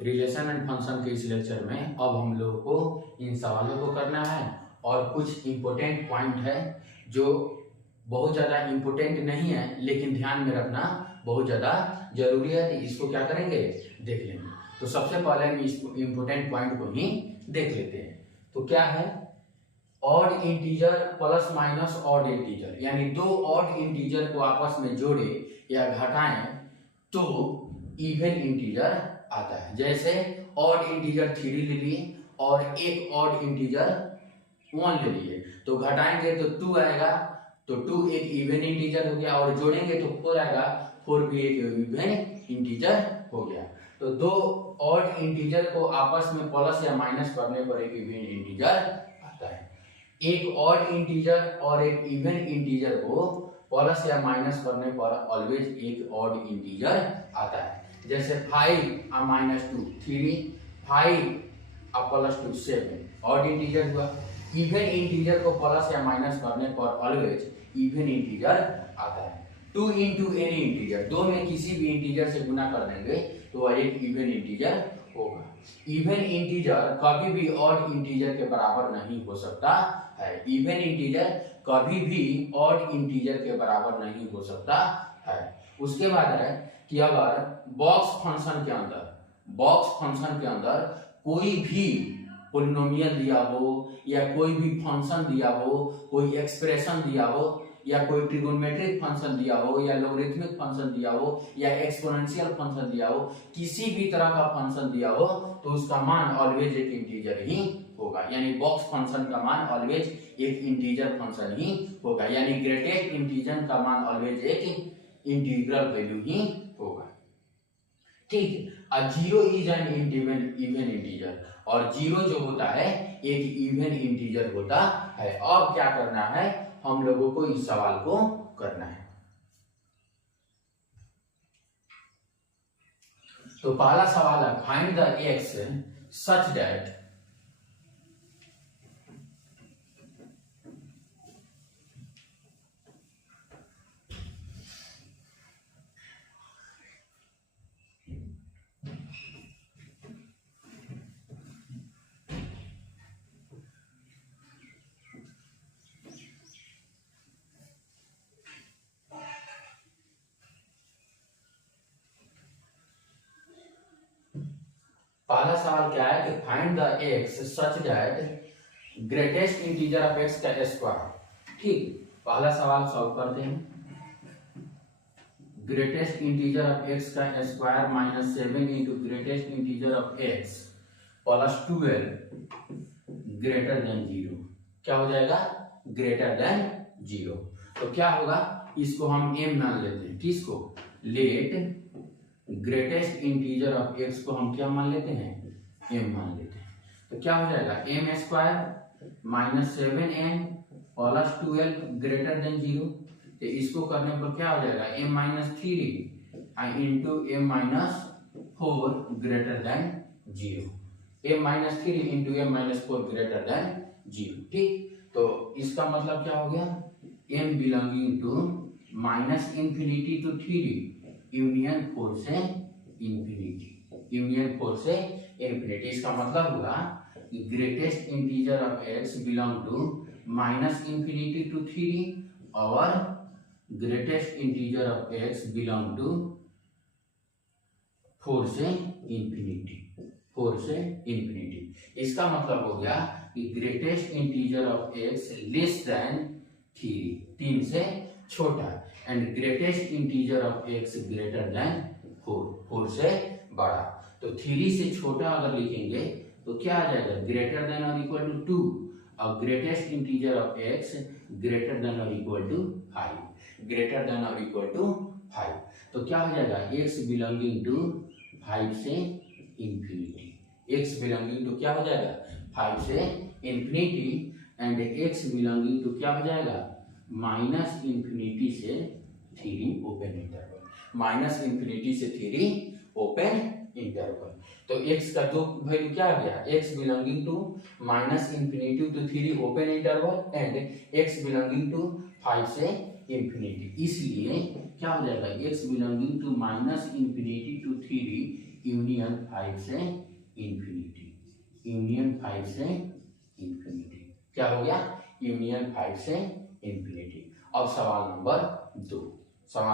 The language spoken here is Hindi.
रिलेशन एंड फंक्शन के इस लेक्चर में अब हम लोगों को इन सवालों को करना है और कुछ इम्पोर्टेंट पॉइंट है जो बहुत ज़्यादा इम्पोर्टेंट नहीं है लेकिन ध्यान में रखना बहुत ज़्यादा जरूरी है। तो इसको क्या करेंगे, देख लेंगे। तो सबसे पहले हम इस इम्पोर्टेंट पॉइंट को ही देख लेते हैं। तो क्या है, odd integer plus minus odd integer, यानी दो ऑड इंटीजर को आपस में जोड़े या घटाएं तो इवन इंटीजर आता है। जैसे ऑड इंटीजर 3 ले लिए और एक ऑड इंटीजर 1 ले लिए, तो घटाएंगे तो 2 आएगा, तो 2 एक इवन इंटीजर हो गया, और जोड़ेंगे तो 4 आएगा, 4 भी एक इवन इंटीजर हो गया। तो दो ऑड इंटीजर को आपस में प्लस या माइनस करने पर एक इवन इंटीजर आता है। एक ऑड इंटीजर और एक इवन इंटीजर को प्लस या माइनस करने पर ऑलवेज एक ऑड इंटीजर आता है। जैसे 5 और -2 3, 5 और +2 7 ऑड इंटीजर हुआ। इवन इंटीजर को प्लस या माइनस करने पर ऑलवेज इवन इंटीजर आता है। 2 इंटू एनी इंटीजर, दो में किसी भी इंटीजर से गुना कर देंगे तो वह एक इवन इंटीजर होगा। इवन इंटीजर कभी भी ऑड इंटीजर के बराबर नहीं हो सकता है। इवन इंटीजर कभी भी ऑड इंटीजर के बराबर नहीं हो सकता है। उसके बाद है कि अगर बॉक्स फंक्शन के अंदर कोई भी पोलिनोमियल दिया हो या कोई भी फंक्शन दिया हो, कोई एक्सप्रेशन दिया हो या कोई ट्रिगोनोमेट्रिक फंक्शन दिया हो या लॉगरिथमिक फंक्शन दिया हो या एक्सपोनेंशियल फंक्शन दिया हो, किसी भी तरह का फंक्शन दिया हो तो उसका मान ऑलवेज एक इंटीजर ही होगा। यानी बॉक्स फंक्शन का मान ऑलवेज एक इंटीजर फंक्शन ही होगा। यानी ग्रेटेस्ट इंटीजर का मान ऑलवेज एक इंटीग्रल वैल्यू ही होगा। ठीक है। अब 0 इज एन इवन इंटीजर, और 0 जो होता है एक इवन इंटीजर होता है। अब क्या करना है, हम लोगों को इस सवाल को करना है। तो पहला सवाल है, find the x such that पहला सवाल क्या है कि find the x such that greatest integer of x का स्क्वायर। ठीक, पहला सवाल सॉल्व करते हैं। ग्रेटेस्ट इंटीजर ऑफ एक्स का square -7 into greatest integer of x plus 12 greater than 0 क्या हो जाएगा, ग्रेटर देन 0। तो क्या होगा, इसको हम m मान लेते हैं। किसको, let greatest integer of x को हम क्या मान लेते हैं, m मान लेते हैं। तो क्या हो जाएगा, m square -7n plus 12 greater than 0। तो इसको करने पर क्या हो जाएगा, m-3 into m-4 greater than 0। m-3 into m-4 greater than 0। ठीक, तो इसका मतलब क्या हो गया, m belonging to -∞ to 3 union 4 से इंफिनिटी, यूनियन 4 से इंफिनिटी। इसका मतलब हुआ कि greatest integer of x belong to -∞ to 3 और greatest integer of x belong to 4 से इंफिनिटी, 4 से इंफिनिटी। इसका मतलब हो गया कि greatest integer of x less than 3 से छोटा, and greatest integer of x greater than 4 से बड़ा। तो 3 से छोटा अगर लिखेंगे तो क्या आ जाएगा, ग्रेटर देन और इक्वल टू 2, और greatest integer of x greater than और इक्वल टू 5, ग्रेटर देन और इक्वल टू 5। तो क्या हो जाएगा, एक्स बिलोंगिंग टू 5 से इंफिनिटी, एक्स बिलोंगिंग टू क्या हो जाएगा, 5 से infinity, and x belonging to क्या हो जाएगा, -∞ से 3 ओपन इंटरवल, -∞ से 3 ओपन इंटरवल। तो x का दो वैल्यू क्या आ गया, x belonging to -∞ to 3 open interval and x belonging to 5 से इंफिनिटी। इसलिए क्या हो जाएगा, x belonging to minus infinity to 3 union 5 से इंफिनिटी, यूनियन 5 से इंफिनिटी। क्या हो गया, यूनियन 5 से इंफिनिटी। अब सवाल नंबर 2,